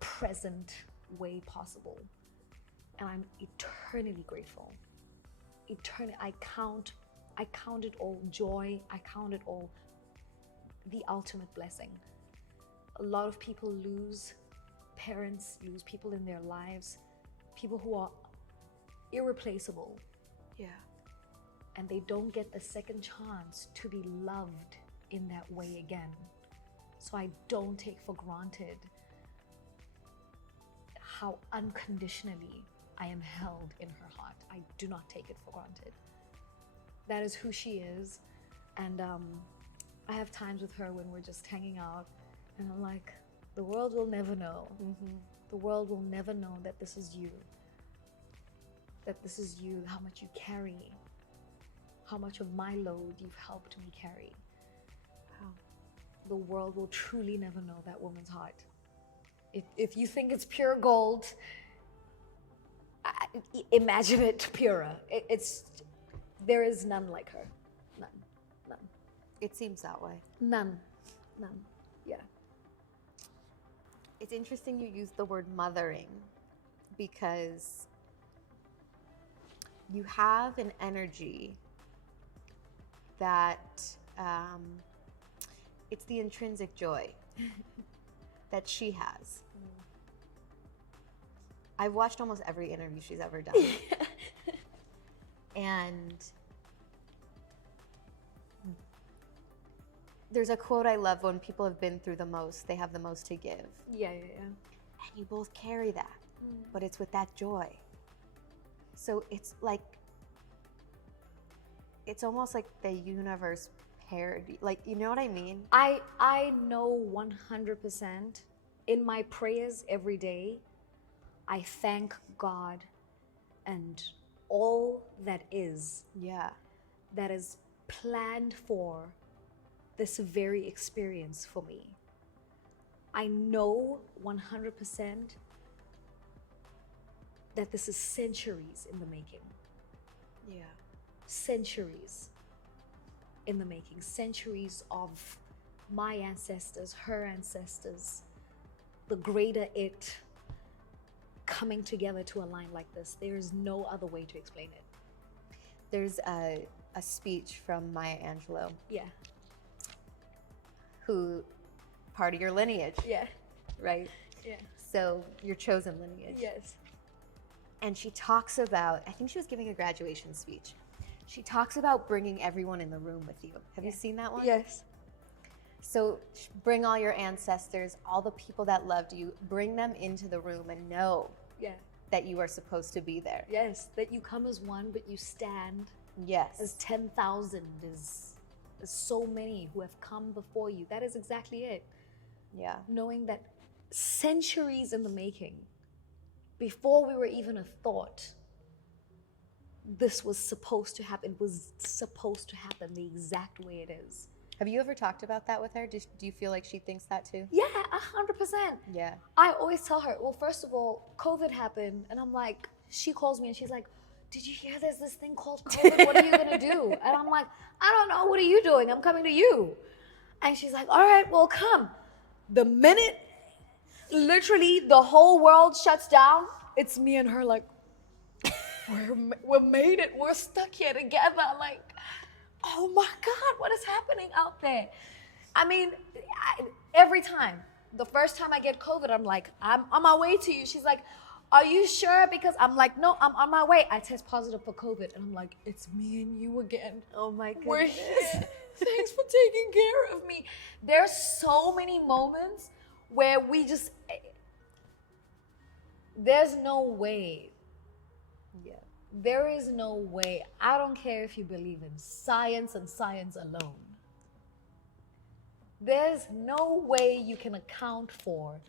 present way possible. And I'm eternally grateful. I count it all joy. I count it all the ultimate blessing. A lot of people lose parents, lose people in their lives, people who are irreplaceable. Yeah. And they don't get the second chance to be loved in that way again. So I don't take for granted how unconditionally I am held in her heart. I do not take it for granted. That is who she is. And I have times with her when we're just hanging out and I'm like, the world will never know. Mm-hmm. The world will never know that this is you. That this is you, how much you carry, how much of my load you've helped me carry. Wow. The world will truly never know that woman's heart. If you think it's pure gold, imagine it purer. There is none like her. None. It seems that way. None. Yeah. It's interesting you use the word mothering because you have an energy that it's the intrinsic joy that she has. I've watched almost every interview she's ever done. And there's a quote I love: when people have been through the most, they have the most to give. Yeah. And you both carry that, but it's with that joy. So it's like, it's almost like the universe paired, like, you know what I mean? I know 100% in my prayers every day, I thank God and all that is planned for this very experience for me. I know 100% that this is centuries in the making. Yeah. Centuries in the making. Centuries of my ancestors, her ancestors, the greater it coming together to align like this. There is no other way to explain it. There's a speech from Maya Angelou. Yeah. Who, part of your lineage. Yeah. Right? Yeah. So your chosen lineage. Yes. And she talks about, I think she was giving a graduation speech. She talks about bringing everyone in the room with you. Have you seen that one? Yes. So bring all your ancestors, all the people that loved you, bring them into the room and know that you are supposed to be there. Yes, that you come as one, but you stand as 10,000, as so many who have come before you. That is exactly it. Yeah. Knowing that centuries in the making, before we were even a thought, this was supposed to happen. It was supposed to happen the exact way it is. Have you ever talked about that with her? Do you feel like she thinks that too? Yeah, 100%. Yeah. I always tell her, well, first of all, COVID happened. And I'm like, she calls me and she's like, did you hear there's this thing called COVID? What are you going to do? And I'm like, I don't know. What are you doing? I'm coming to you. And she's like, all right, well, come. The minute literally the whole world shuts down, it's me and her like, we're made it. We're stuck here together. Like, oh my God, what is happening out there? I mean, every time, the first time I get COVID, I'm like, I'm on my way to you. She's like, are you sure? Because I'm like, no, I'm on my way. I test positive for COVID. And I'm like, it's me and you again. Oh my goodness. We're here. Thanks for taking care of me. There's so many moments where we just, there's no way. Yeah. There is no way. I don't care if you believe in science and science alone. There's no way you can account for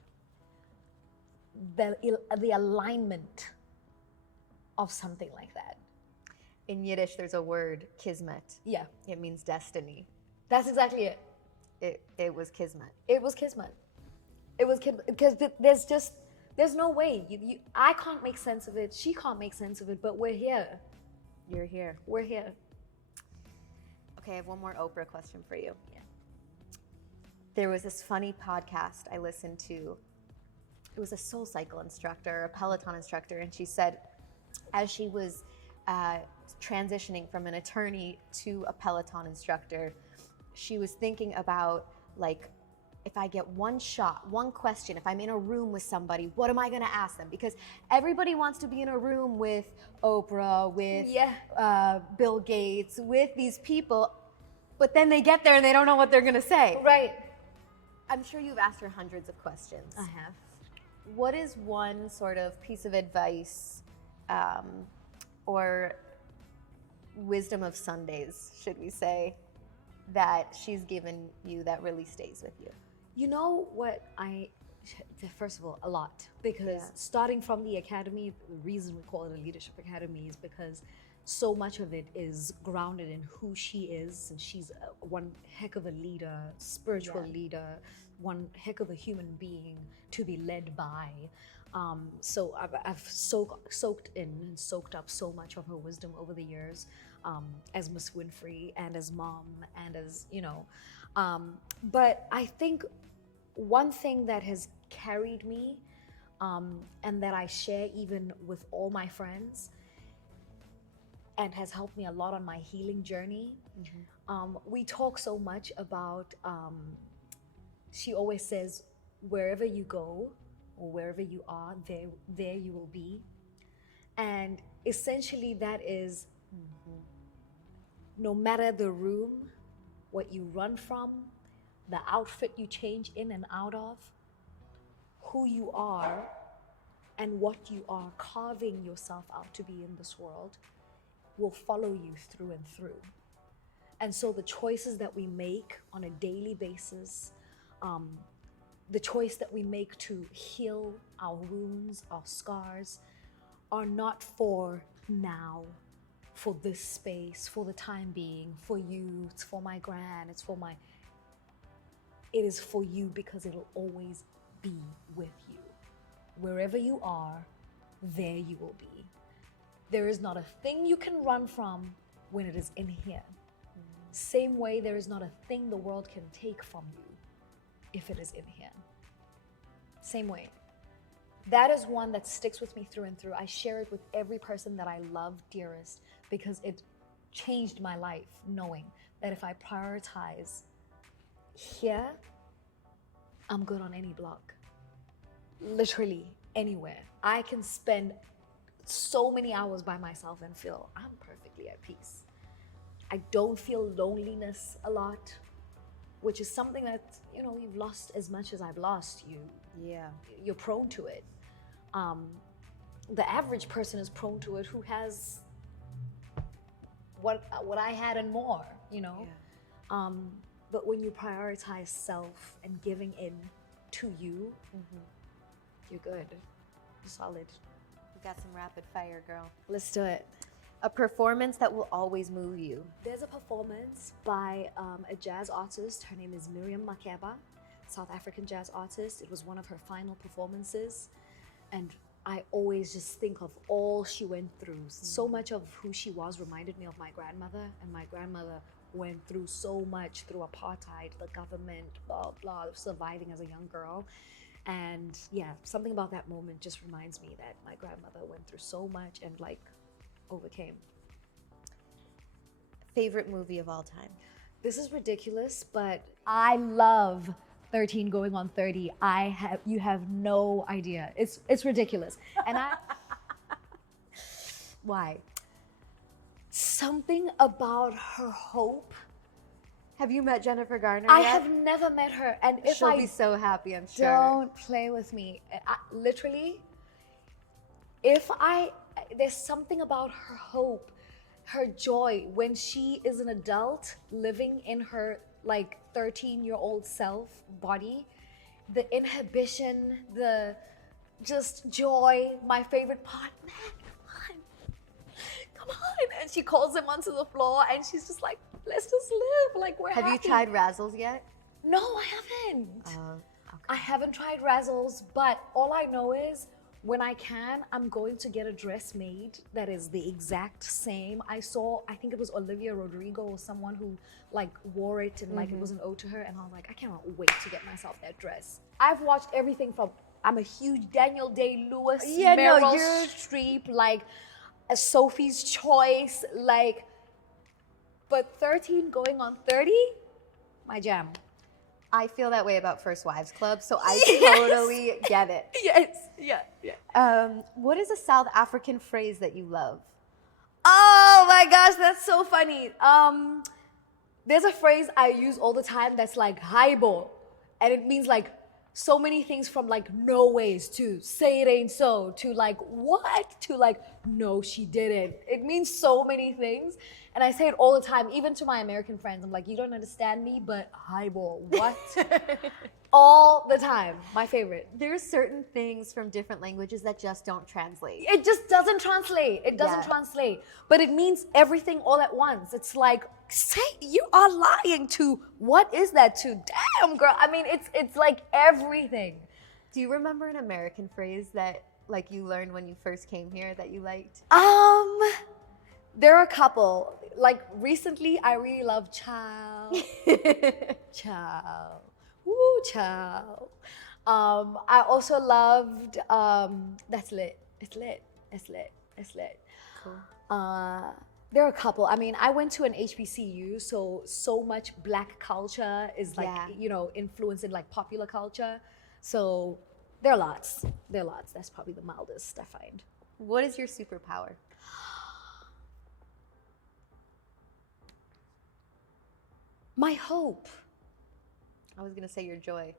the alignment of something like that. In Yiddish, there's a word, kismet. Yeah. It means destiny. That's exactly it. It was kismet. It was kismet. It was because there's no way. I can't make sense of it. She can't make sense of it, but we're here. You're here. We're here. Okay, I have one more Oprah question for you. Yeah. There was this funny podcast I listened to it was a Soul Cycle instructor, a Peloton instructor, and she said, as she was transitioning from an attorney to a Peloton instructor, she was thinking about, like, if I get one shot, one question, if I'm in a room with somebody, what am I going to ask them? Because everybody wants to be in a room with Oprah, with Bill Gates, with these people, but then they get there and they don't know what they're going to say. Right. I'm sure you've asked her hundreds of questions. I have. What is one sort of piece of advice or wisdom of Sundays, should we say, that she's given you that really stays with you? You know what, first of all, a lot, because starting from the academy, the reason we call it a leadership academy is because so much of it is grounded in who she is, and she's one heck of a leader, spiritual leader, one heck of a human being to be led by. So I've soaked in and soaked up so much of her wisdom over the years, as Miss Winfrey and as mom and as, you know. But I think one thing that has carried me, and that I share even with all my friends, and has helped me a lot on my healing journey. We talk so much about, she always says, wherever you go or wherever you are, there you will be. And essentially that is, no matter the room, what you run from, the outfit you change in and out of, who you are and what you are carving yourself out to be in this world will follow you through and through. And so the choices that we make on a daily basis, the choice that we make to heal our wounds, our scars, are not for now, for this space, for the time being, for you, it's for my gran, it is for you, because it'll always be with you. Wherever you are, there you will be. There is not a thing you can run from when it is in here. Same way, there is not a thing the world can take from you if it is in here. Same way. That is one that sticks with me through and through. I share it with every person that I love dearest, because it changed my life, knowing that if I prioritize here, I'm good on any block. Literally anywhere. I can spend so many hours by myself and feel I'm perfectly at peace. I don't feel loneliness a lot, which is something that, you know, you've lost as much as I've lost. You're prone to it. The average person is prone to it who has what I had and more, you know. But when you prioritize self and giving in to you, you're good. You're solid. We got some rapid fire, girl. Let's do it. A performance that will always move you. There's a performance by a jazz artist. Her name is Miriam Makeba, South African jazz artist. It was one of her final performances. And I always just think of all she went through. So much of who she was reminded me of my grandmother. And my grandmother went through so much, through apartheid, the government, blah, blah, surviving as a young girl. And yeah, something about that moment just reminds me that my grandmother went through so much and like overcame. Favorite movie of all time? This is ridiculous, but I love 13 going on 30. You have no idea. It's ridiculous. And why? Something about her hope. Have you met Jennifer Garner I yet? have never met her, and if She'll I be so happy, I'm sure. don't play with me, literally, there's something about her hope, her joy when she is an adult living in her like 13-year-old self body, the inhibition, the just joy. My favorite part, man, come on. And she calls him onto the floor and she's just like, let's just live, like we're Have happy. you tried Razzles yet? No, I haven't. Okay. I haven't tried Razzles, but all I know is when I can, I'm going to get a dress made that is the exact same. I think it was Olivia Rodrigo or someone who like wore it and like it was an ode to her, and I was like, I cannot wait to get myself that dress. I've watched everything from I'm a huge Daniel Day-Lewis, Yeah, no, Meryl you're- Streep, like a Sophie's Choice, like. But 13 going on 30, my jam. I feel that way about First Wives Club, so I Yes. totally get it. Yes, yeah. What is a South African phrase that you love? Oh my gosh, that's so funny. There's a phrase I use all the time that's like highball, and it means like so many things, from like no ways to say it ain't so to like what to like no she didn't. It means so many things, and I say it all the time, even to my American friends. I'm like, you don't understand me, but highball, what? All the time. My favorite. There's certain things from different languages that just don't translate. It just doesn't translate. It doesn't Yeah. translate. But it means everything all at once. It's like, say you are lying to what is that to? Damn, girl. I mean, it's like everything. Do you remember an American phrase that like you learned when you first came here that you liked? There are a couple. Like recently I really love child. Child. Woo, child. I also loved that's lit. It's lit. It's lit. It's lit. Cool. There are a couple. I mean, I went to an HBCU, so much Black culture is like, Yeah. influenced in like popular culture. So there are lots. There are lots. That's probably the mildest I find. What is your superpower? My hope. I was gonna say your joy,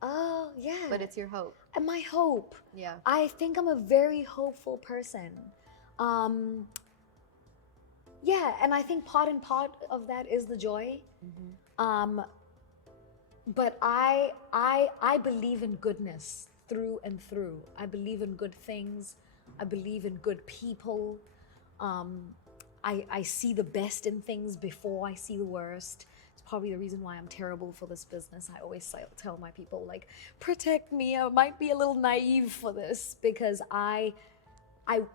Oh, yeah. but it's your hope. And my hope. Yeah. I think I'm a very hopeful person. Yeah, and I think part of that is the joy. But I believe in goodness through and through. I believe in good things. I believe in good people. I see the best in things before I see the worst. It's probably the reason why I'm terrible for this business. I always tell my people, like, protect me. I might be a little naive for this, because I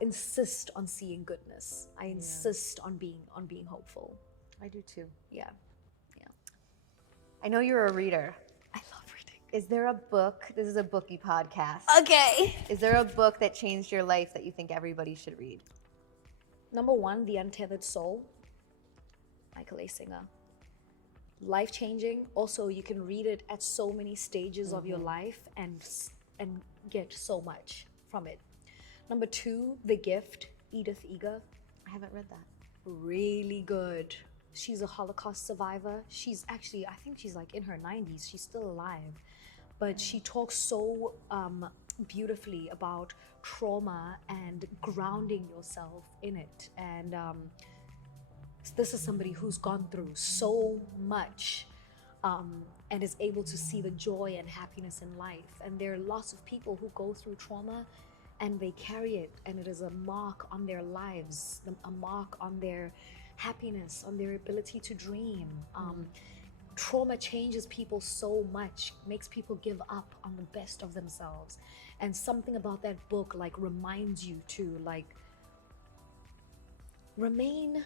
insist on seeing goodness. I insist on being hopeful. I do too. Yeah. I know you're a reader. I love reading. Is there a book? This is a bookie podcast. Okay. Is there a book that changed your life that you think everybody should read? Number 1, The Untethered Soul, Michael A. Singer. Life-changing. Also, you can read it at so many stages of your life and get so much from it. Number 2, The Gift, Edith Eger. I haven't read that. Really good. She's a Holocaust survivor. She's actually, I think she's like in her 90s. She's still alive. But she talks so beautifully about trauma and grounding yourself in it. And this is somebody who's gone through so much and is able to see the joy and happiness in life. And there are lots of people who go through trauma and they carry it, and it is a mark on their lives, a mark on their happiness, on their ability to dream. Trauma changes people so much, makes people give up on the best of themselves. And something about that book like reminds you to like remain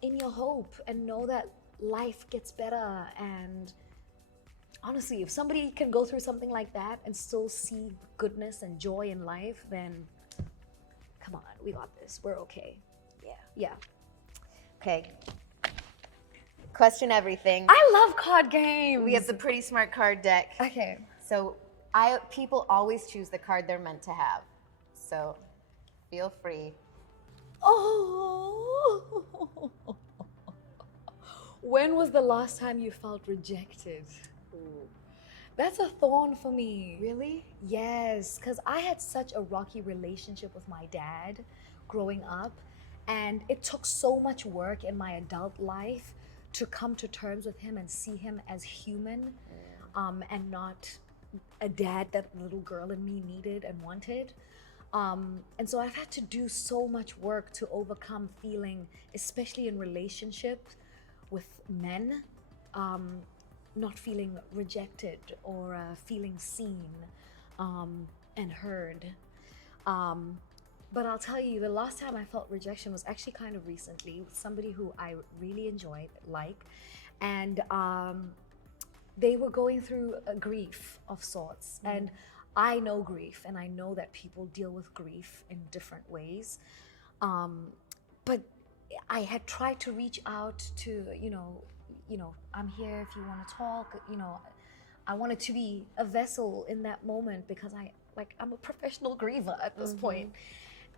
in your hope and know that life gets better. And honestly, if somebody can go through something like that and still see goodness and joy in life, then come on, we got this. We're okay. Yeah. Okay. Question everything. I love card games. We have the Pretty Smart card deck. Okay. So people always choose the card they're meant to have. So feel free. Oh. When was the last time you felt rejected? Ooh. That's a thorn for me. Really? Yes, because I had such a rocky relationship with my dad growing up, and it took so much work in my adult life to come to terms with him and see him as human, and not a dad that the little girl in me needed and wanted. And so I've had to do so much work to overcome feeling, especially in relationships with men, not feeling rejected or feeling seen and heard. But I'll tell you, the last time I felt rejection was actually kind of recently with somebody who I really enjoyed, and they were going through a grief of sorts. And I know grief, and I know that people deal with grief in different ways. But I had tried to reach out to, I'm here if you want to talk. I wanted to be a vessel in that moment because I'm a professional griever at this point.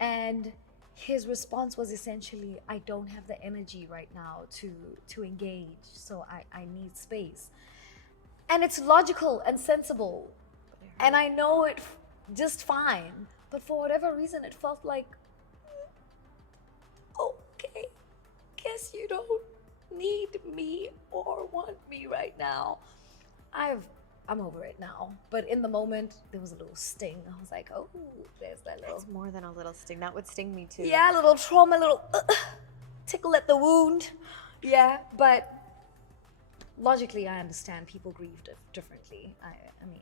And his response was essentially, I don't have the energy right now to engage, so I need space. And it's logical and sensible, and I know it just fine, but for whatever reason it felt like, okay, guess you don't need me or want me right now. I'm over it now, but in the moment there was a little sting. I was like, oh, there's that little. It's more than a little sting. That would sting me too. Yeah, a little trauma, a little tickle at the wound. Yeah, but logically I understand people grieve differently. I mean,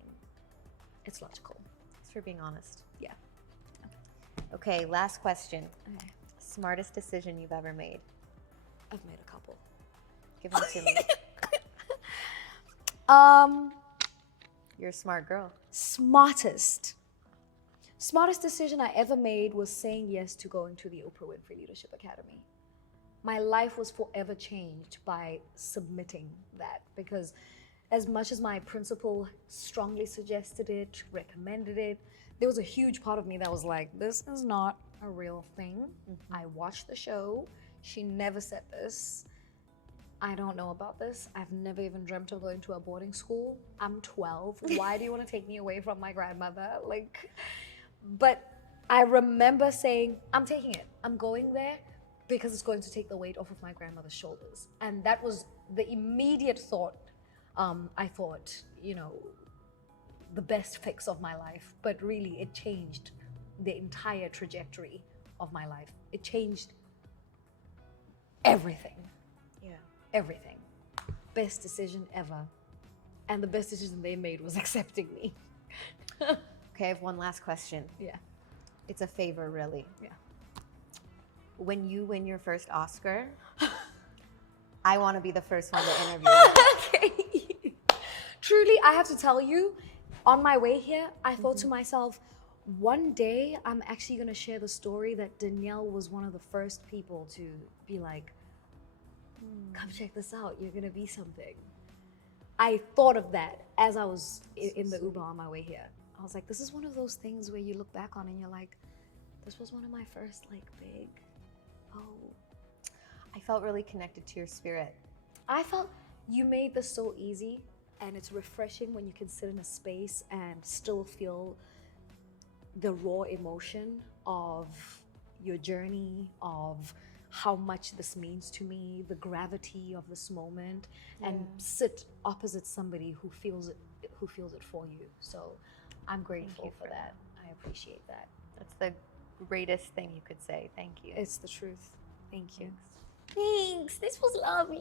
it's logical. Thanks for being honest. Yeah. Okay, last question. Okay. Smartest decision you've ever made? I've made a couple. Give them to me. You're a smart girl. Smartest decision I ever made was saying yes to going to the Oprah Winfrey Leadership Academy. My life was forever changed by submitting that, because as much as my principal strongly suggested it, recommended it, there was a huge part of me that was like, this is not a real thing. I watched the show. She never said this. I don't know about this. I've never even dreamt of going to a boarding school. I'm 12. Why do you want to take me away from my grandmother? But I remember saying, I'm taking it. I'm going there because it's going to take the weight off of my grandmother's shoulders. And that was the immediate thought. I thought, the best fix of my life. But really, it changed the entire trajectory of my life. It changed everything. Everything. Best decision ever. And the best decision they made was accepting me. Okay, I have one last question. Yeah. It's a favor, really. Yeah. When you win your first Oscar, I want to be the first one to interview you. Okay. Truly, I have to tell you, on my way here, I thought to myself, one day I'm actually going to share the story that Danielle was one of the first people to be like, come check this out, you're gonna be something. I thought of that as I was in the Uber on my way here. I was like, this is one of those things where you look back on and you're like, this was one of my first big, I felt really connected to your spirit. I felt you made this so easy, and it's refreshing when you can sit in a space and still feel the raw emotion of your journey, of how much this means to me, the gravity of this moment, and sit opposite somebody who feels it for you. So I'm grateful for that. I appreciate that. That's the greatest thing you could say. Thank you. It's the truth. Thank you. Thanks. This was lovely.